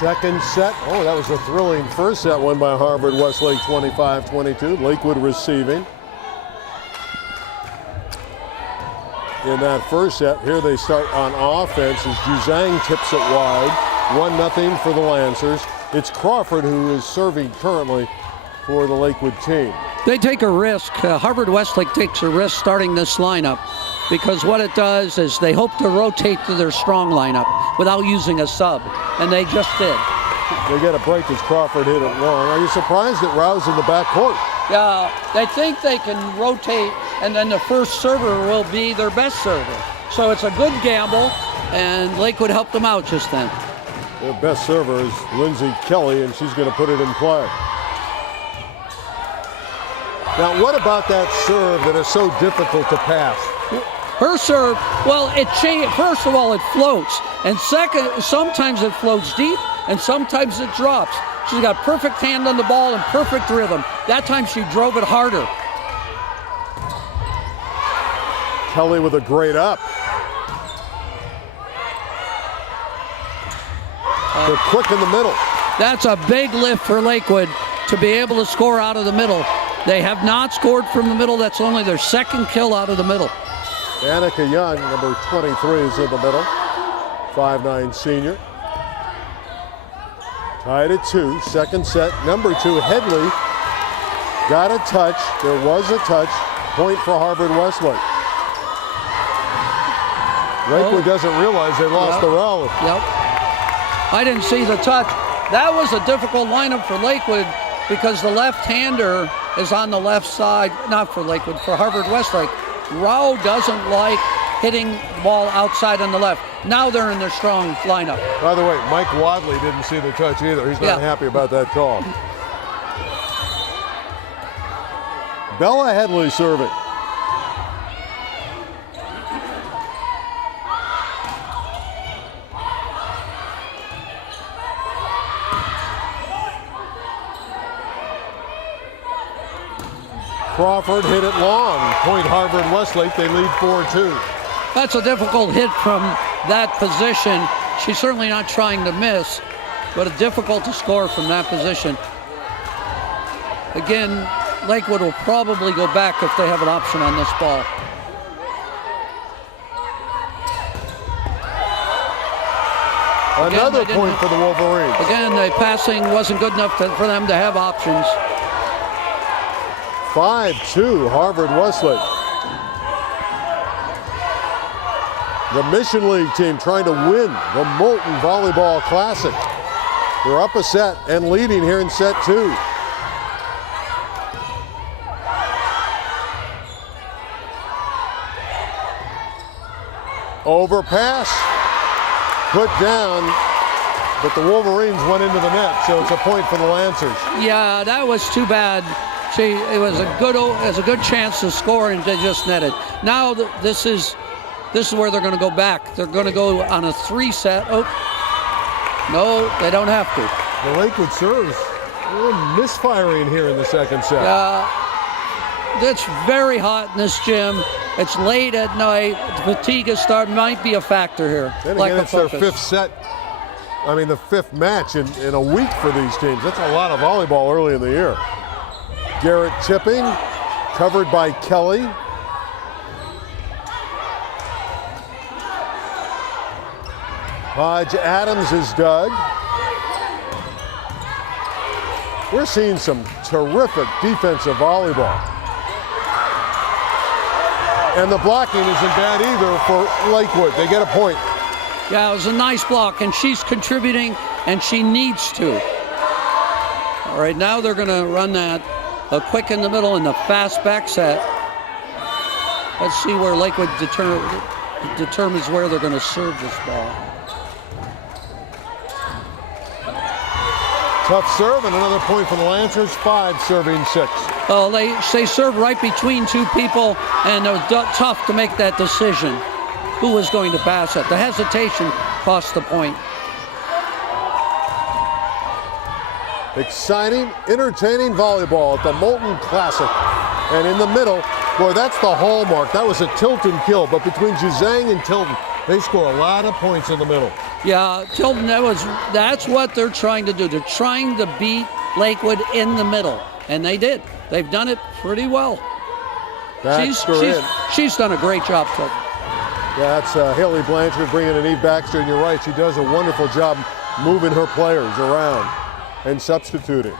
Second set. Oh, that was a thrilling first set won by Harvard-Westlake 25-22. Lakewood receiving. In that first set, here they start on offense as Juzang tips it wide. 1-0 for the Lancers. It's Crawford who is serving currently for the Lakewood team. They take a risk. Harvard-Westlake takes a risk starting this lineup because what it does is they hope to rotate to their strong lineup without using a sub, and they just did. They get a break as Crawford hit it long. Are you surprised at Rouse in the backcourt? Yeah, they think they can rotate, and then the first server will be their best server. So it's a good gamble, and Lakewood helped them out just then. Their best server is Lindsay Kelly, and she's going to put it in play. Now, what about that serve that is so difficult to pass? Her serve, well, first of all, it floats. And second, sometimes it floats deep, and sometimes it drops. She's got perfect hand on the ball and perfect rhythm. That time she drove it harder. Kelly with a great up. They're quick in the middle. That's a big lift for Lakewood to be able to score out of the middle. They have not scored from the middle. That's only their second kill out of the middle. Annika Young, number 23, is in the middle. 5'9" senior. Tied at 2, second set. Number 2, Headley got a touch. There was a touch. Point for Harvard-Westlake. Lakewood doesn't realize they lost the rally. Yep. I didn't see the touch. That was a difficult lineup for Lakewood because the left-hander is on the left side, not for Lakewood, for Harvard-Westlake. Rao doesn't like hitting the ball outside on the left. Now they're in their strong lineup. By the way, Mike Wadley didn't see the touch either. He's not happy about that call. Bella Headley serving. Crawford hit it long. Point Harvard-Westlake. They lead 4-2. That's a difficult hit from that position. She's certainly not trying to miss, but it's difficult to score from that position. Again, Lakewood will probably go back if they have an option on this ball. Another point for the Wolverines. Again, the passing wasn't good enough for them to have options. 5-2, Harvard-Westlake. The Mission League team trying to win the Molten Volleyball Classic. They're up a set and leading here in set 2. Overpass, put down, but the Wolverines went into the net, so it's a point for the Lancers. Yeah, that was too bad. It was a good chance to score, and they just netted. Now this is where they're going to go back. They're going to go on a 3-set. Oh, no, they don't have to. The Lakewood serves. A little misfiring here in the second set. It's very hot in this gym. It's late at night. Fatigue might be a factor here. Then again, it's their 5th set. I mean, the 5th match in a week for these teams. That's a lot of volleyball early in the year. Garrett tipping, covered by Kelly. Hodge Adams is dug. We're seeing some terrific defensive volleyball. And the blocking isn't bad either for Lakewood. They get a point. Yeah, it was a nice block, and she's contributing, and she needs to. All right, now they're going to run that. A quick in the middle and the fast back set. Let's see where Lakewood determines where they're going to serve this ball. Tough serve and another point for the Lancers. 5 serving 6. Oh, they serve right between 2 people, and it was tough to make that decision. Who was going to pass it? The hesitation cost the point. Exciting, entertaining volleyball at the Molten Classic. And in the middle, boy, that's the hallmark. That was a Tilton kill, but between Juzang and Tilton, They score a lot of points in the middle. Yeah, Tilton, that's what they're trying to do. They're trying to beat Lakewood in the middle, and they did. They've done it pretty well. She's done a great job, Tilton. That's Haley Blanchard bringing in Eve Baxter, and you're right, she does a wonderful job moving her players around and substituting.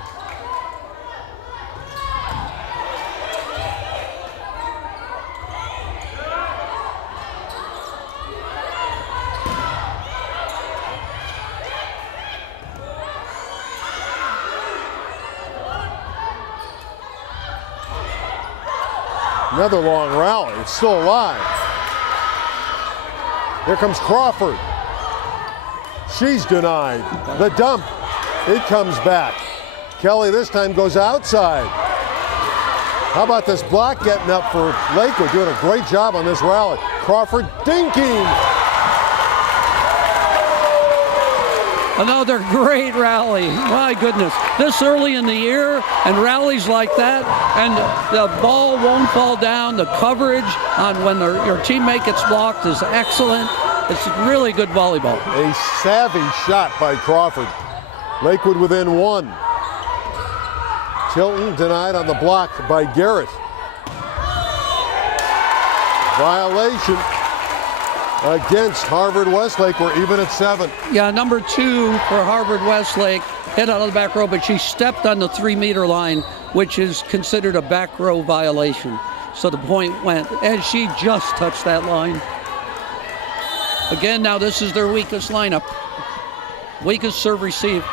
Another long rally. It's still alive. Here comes Crawford. She's denied. The dump. It comes back. Kelly this time goes outside. How about this block getting up for Lakewood? Doing a great job on this rally. Crawford dinking. Another great rally. My goodness. This early in the year and rallies like that, and the ball won't fall down. The coverage on when your teammate gets blocked is excellent. It's really good volleyball. A savvy shot by Crawford. Lakewood within one. Tilton denied on the block by Garrett. Violation against Harvard-Westlake. We're even at 7. Yeah, number 2 for Harvard-Westlake hit out of the back row, but she stepped on the 3-meter line, which is considered a back row violation. So the point went, and she just touched that line. Again, now this is their weakest lineup. Weakest serve receive.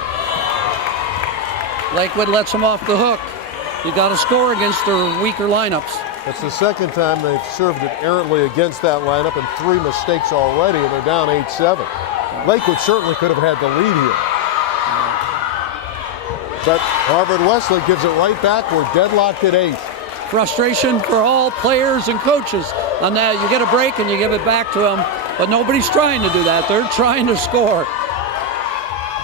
Lakewood lets them off the hook. You got to score against their weaker lineups. That's the second time they've served it errantly against that lineup, and 3 mistakes already, and they're down 8-7. Lakewood certainly could have had the lead here. But Harvard-Westlake gives it right back. We're deadlocked at 8. Frustration for all players and coaches on that. You get a break and you give it back to them, but nobody's trying to do that. They're trying to score.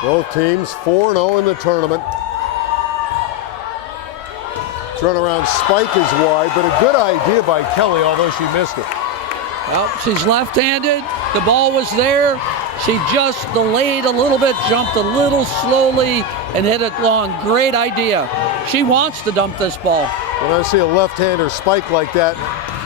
Both teams 4-0 in the tournament. Turnaround spike is wide, but a good idea by Kelly, although she missed it. Well, she's left-handed. The ball was there. She just delayed a little bit, jumped a little slowly, and hit it long. Great idea. She wants to dump this ball. When I see a left-hander spike like that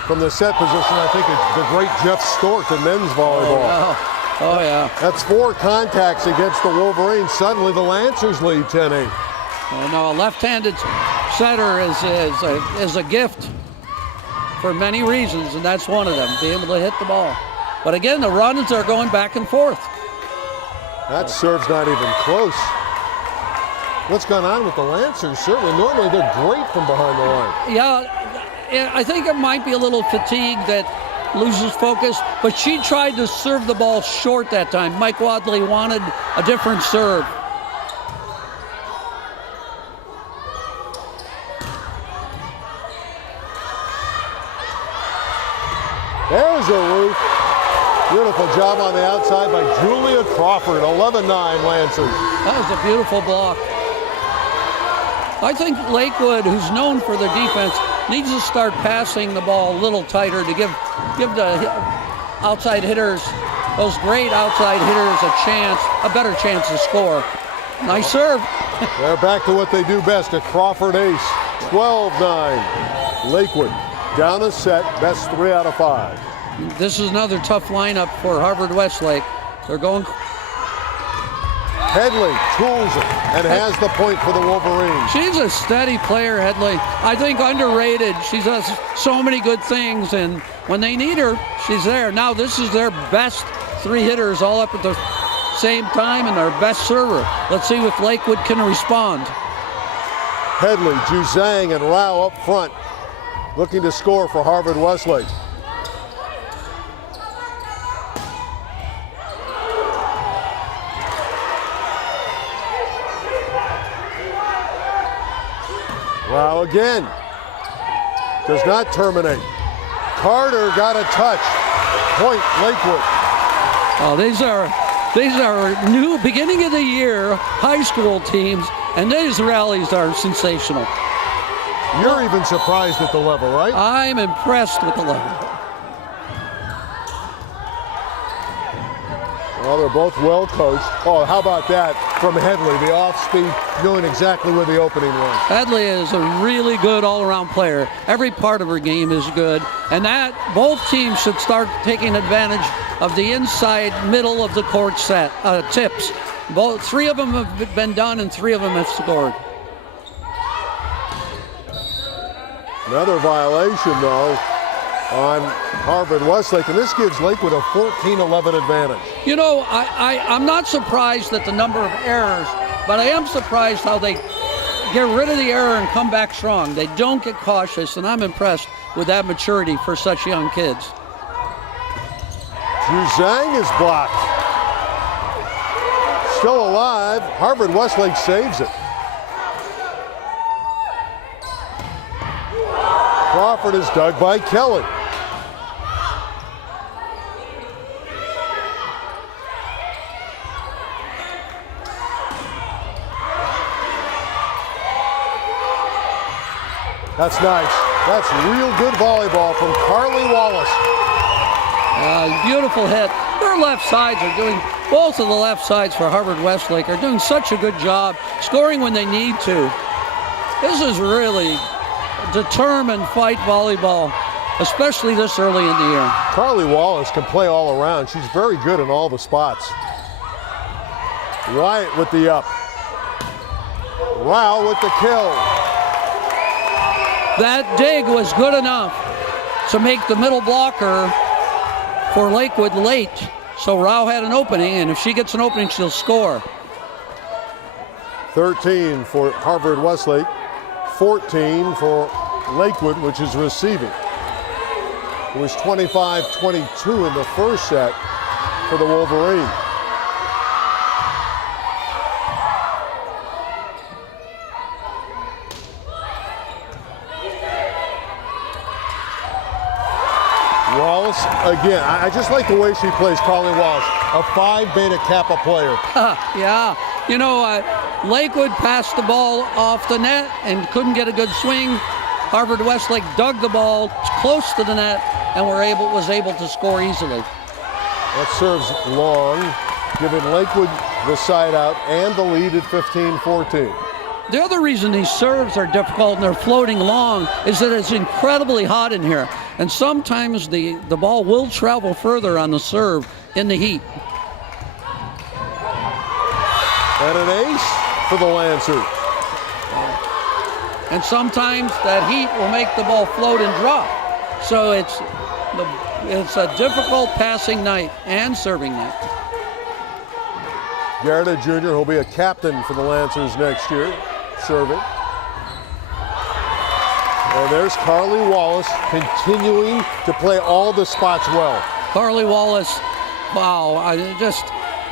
from the set position, I think it's the great Jeff Stork in men's volleyball. Oh, yeah. That's 4 contacts against the Wolverines. Suddenly the Lancers lead 10-8. Oh, no, a left-handed setter is a gift for many reasons, and that's one of them, being able to hit the ball. But again, the runs are going back and forth. That serve's not even close. What's gone on with the Lancers? Certainly, normally they're great from behind the line. Yeah, I think it might be a little fatigue that loses focus, but she tried to serve the ball short that time. Mike Wadley wanted a different serve. There's a roof. Beautiful job on the outside by Julia Crawford. 11-9 Lancers. That was a beautiful block. I think Lakewood, who's known for their defense, needs to start passing the ball a little tighter to give the outside hitters, those great outside hitters, a better chance to score. Nice serve. They're back to what they do best, a Crawford ace. 12-9. Lakewood down a set, best 3 out of 5. This is another tough lineup for Harvard-Westlake. They're going. Headley tools it and has the point for the Wolverines. She's a steady player, Headley. I think underrated. She does so many good things, and when they need her, she's there. Now this is their best 3 hitters all up at the same time and their best server. Let's see if Lakewood can respond. Headley, Juzang, and Rao up front, looking to score for Harvard-Westlake. Rao again. Does not terminate. Carter got a touch. Point Lakewood. Oh, these are new beginning of the year high school teams, and these rallies are sensational. You're even surprised at the level, right? I'm impressed with the level. Well, they're both well coached. Oh, how about that from Headley? The off speed, knowing exactly where the opening was. Headley is a really good all-around player. Every part of her game is good. And that, both teams should start taking advantage of the inside middle of the court set, tips. Three of them have been done and 3 of them have scored. Another violation, though, on Harvard-Westlake, and this gives Lakewood a 14-11 advantage. You know, I'm not surprised at the number of errors, but I am surprised how they get rid of the error and come back strong. They don't get cautious, and I'm impressed with that maturity for such young kids. Juzang is blocked. Still alive. Harvard-Westlake saves it. Crawford is dug by Kelly. That's nice. That's real good volleyball from Carly Wallace. Beautiful hit. Their left sides are doing, both of the left sides for Harvard-Westlake are doing such a good job scoring when they need to. This is really determined fight volleyball, especially this early in the year. Carly Wallace can play all around. She's very good in all the spots. Wyatt with the up. Rao with the kill. That dig was good enough to make the middle blocker for Lakewood late. So Rao had an opening, and if she gets an opening, she'll score. 13 for Harvard-Westlake, 14 for Lakewood, which is receiving. It was 25-22 in the first set for the Wolverine. Wallace, again, I just like the way she plays, Carly Wallace, a Phi Beta Kappa player. Yeah, you know, Lakewood passed the ball off the net and couldn't get a good swing. Harvard-Westlake dug the ball close to the net and was able to score easily. That serves long, giving Lakewood the side out and the lead at 15-14. The other reason these serves are difficult and they're floating long is that it's incredibly hot in here. And sometimes the ball will travel further on the serve in the heat. And an ace for the Lancers. And sometimes that heat will make the ball float and drop. So it's a difficult passing night and serving night. Garrett Jr. will be a captain for the Lancers next year, serving. And there's Carly Wallace continuing to play all the spots well. Carly Wallace, wow,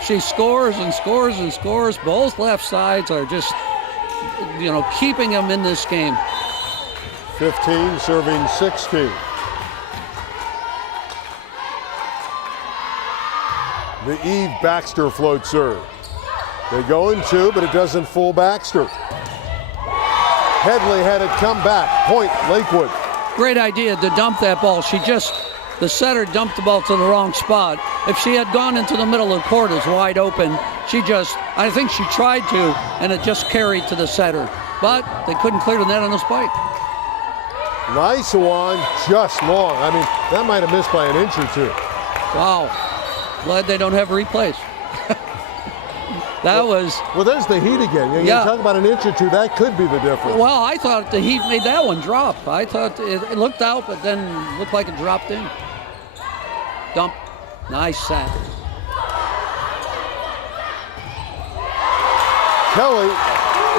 she scores and scores and scores. Both left sides are just, keeping them in this game. 15 serving 16. The Eve Baxter float serve. They go in 2, but it doesn't fool Baxter. Headley had it come back. Point, Lakewood. Great idea to dump that ball. The setter dumped the ball to the wrong spot. If she had gone into the middle of the court as wide open, I think she tried to, and it just carried to the setter. But they couldn't clear the net on the spike. Nice one, just long. I mean, that might have missed by an inch or 2. Wow. Glad they don't have replays. Well, there's the heat again. You talk about an inch or 2, that could be the difference. Well, I thought the heat made that one drop. I thought it looked out, but then looked like it dropped in. Dump. Nice set. Kelly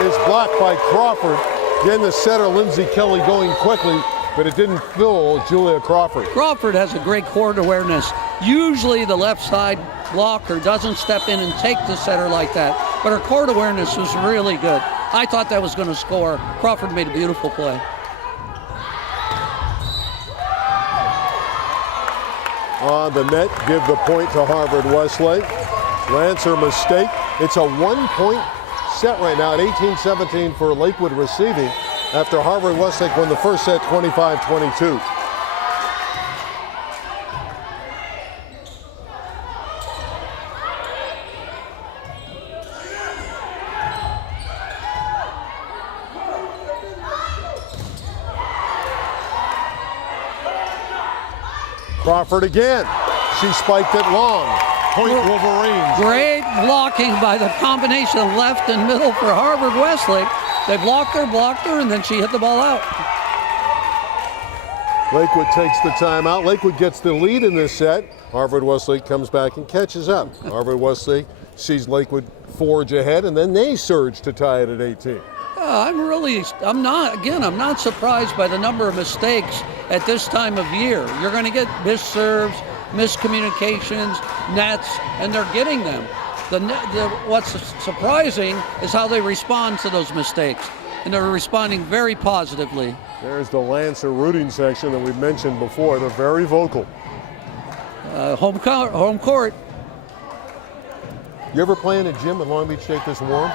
is blocked by Crawford. Again, the setter, Lindsay Kelly, going quickly, but it didn't fool Julia Crawford. Crawford has a great court awareness. Usually the left side blocker doesn't step in and take the setter like that, but her court awareness was really good. I thought that was going to score. Crawford made a beautiful play. On the net, give the point to Harvard-Westlake. Lancer mistake. It's a 1-point set right now at 18-17 for Lakewood receiving after Harvard-Westlake won the first set 25-22. Crawford again. She spiked it long. Point Wolverines. Great blocking by the combination of left and middle for Harvard-Westlake. They blocked her, and then she hit the ball out. Lakewood takes the timeout. Lakewood gets the lead in this set. Harvard-Westlake comes back and catches up. Harvard-Westlake sees Lakewood forge ahead, and then they surge to tie it at 18. I'm not surprised by the number of mistakes at this time of year. You're going to get missed serves, miscommunications, nets, and they're getting them. What's surprising is how they respond to those mistakes, and they're responding very positively. There's the Lancer rooting section that we mentioned before. They're very vocal. Home court. You ever play in a gym in Long Beach State this warm?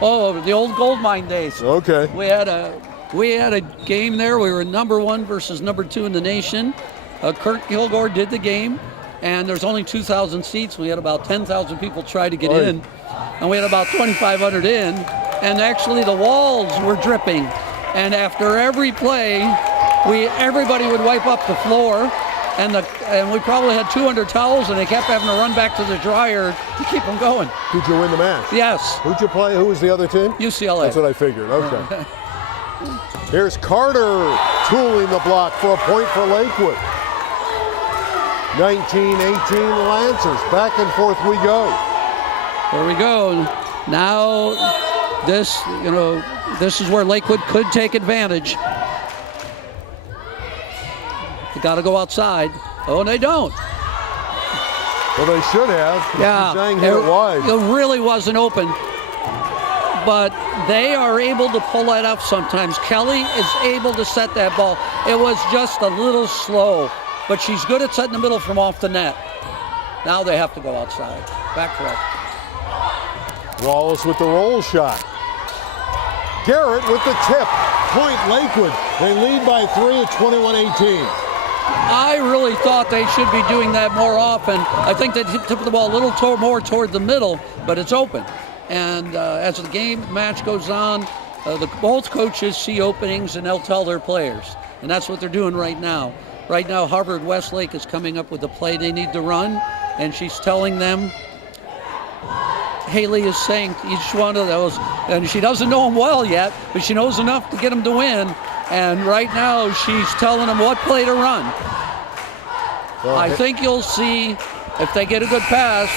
Oh, the old gold mine days. Okay. We had a game there. We were number 1 versus number 2 in the nation. Kurt Kilgore did the game, and there's only 2,000 seats. We had about 10,000 people try to get in, and we had about 2,500 in. And actually, the walls were dripping. And after every play, everybody would wipe up the floor, and we probably had 200 towels, and they kept having to run back to the dryer to keep them going. Did you win the match? Yes. Who'd you play? Who was the other team? UCLA. That's what I figured. Okay. Here's Carter tooling the block for a point for Lakewood. 19-18 Lancers. Back and forth we go. There we go. Now this is where Lakewood could take advantage. They got to go outside. Oh, and they don't. Well, they should have. Yeah. Zhang hit it wide. It really wasn't open. But they are able to pull that up sometimes. Kelly is able to set that ball. It was just a little slow, but she's good at setting the middle from off the net. Now they have to go outside. Back correct. Wallace with the roll shot. Garrett with the tip. Point Lakewood. They lead by 3 at 21-18. I really thought they should be doing that more often. I think they tipped the ball a little more toward the middle, but it's open. And as the match goes on, both coaches see openings and they'll tell their players. And that's what they're doing right now. Right now, Harvard-Westlake is coming up with the play they need to run, and she's telling them. Haley is saying each one of those, and she doesn't know them well yet, but she knows enough to get them to win. And right now, she's telling them what play to run. Well, I think you'll see, if they get a good pass,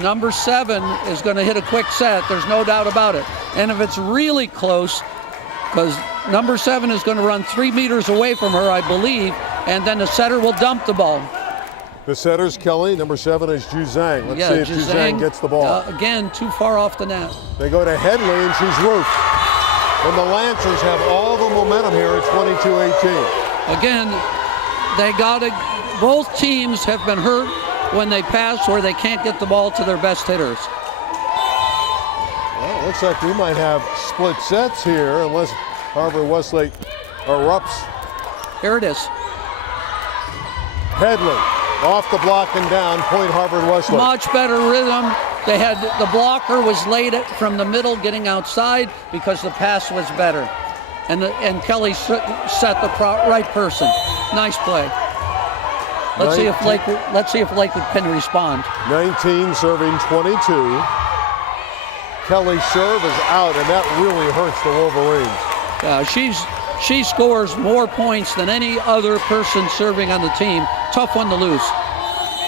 number 7 is going to hit a quick set. There's no doubt about it. And if it's really close, because number 7 is going to run 3 meters away from her, I believe, and then the setter will dump the ball. The setter's Kelly. Number 7 is Ju Zhang. Let's see if Ju Zhang gets the ball. Again, too far off the net. They go to Headley, and she's roofed. And the Lancers have all the momentum here at 22-18. Again, both teams have been hurt when they pass where they can't get the ball to their best hitters. Well, it looks like we might have split sets here unless Harvard-Westlake erupts. Here it is. Headley off the block and down, point Harvard-Westlake. Much better rhythm. They had the blocker was late from the middle, getting outside because the pass was better, and Kelly set the right person. Nice play. Let's see if Lakewood can respond. 19 serving 22. Kelly's serve is out, and that really hurts the Wolverines. She scores more points than any other person serving on the team. Tough one to lose.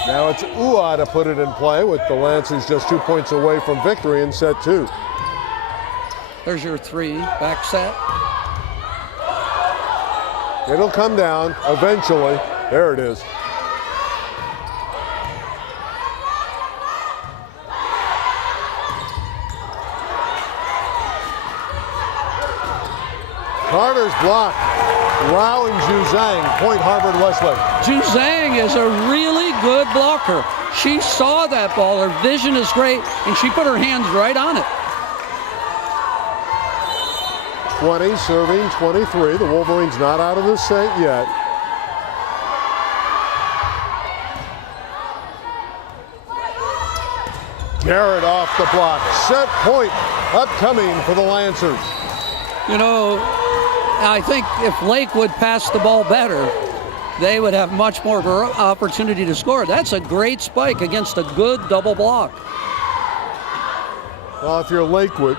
Now it's Ua to put it in play, with the Lancers just 2 points away from victory in set 2. There's your 3 back set. It'll come down eventually. There it is. Carter's block. Rao and Ju Zhang, point Harvard-Westlake. Ju Zhang is a really good blocker. She saw that ball. Her vision is great, and she put her hands right on it. 20 serving 23. The Wolverines not out of the set yet. Garrett off the block. Set point upcoming for the Lancers. You know, I think if Lakewood passed the ball better, they would have much more opportunity to score. That's a great spike against a good double block. Well, if you're Lakewood,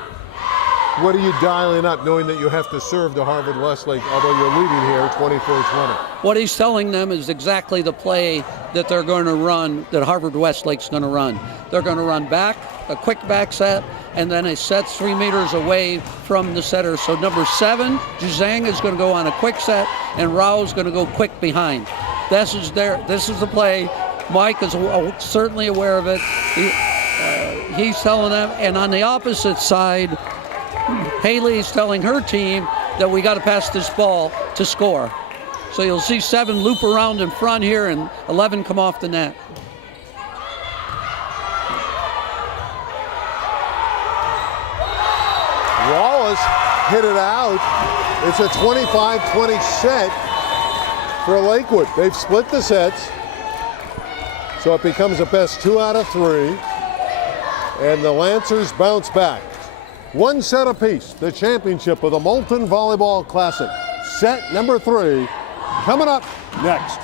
what are you dialing up knowing that you have to serve to Harvard-Westlake, although you're leading here 24-20? What he's telling them is exactly the play that they're going to run, that Harvard-Westlake's going to run. They're going to run back, a quick back set, and then a set 3 meters away from the setter. So number 7, Juzang is going to go on a quick set, and Rao is going to go quick behind. This is the play. Mike is certainly aware of it. He's telling them, and on the opposite side, Haley's telling her team that we got to pass this ball to score. So you'll see 7 loop around in front here and 11 come off the net. Wallace hit it out. It's a 25-20 set for Lakewood. They've split the sets, so it becomes a best 2 out of 3, and the Lancers bounce back. 1 set apiece, the championship of the Molten Volleyball Classic. Set number 3 coming up next.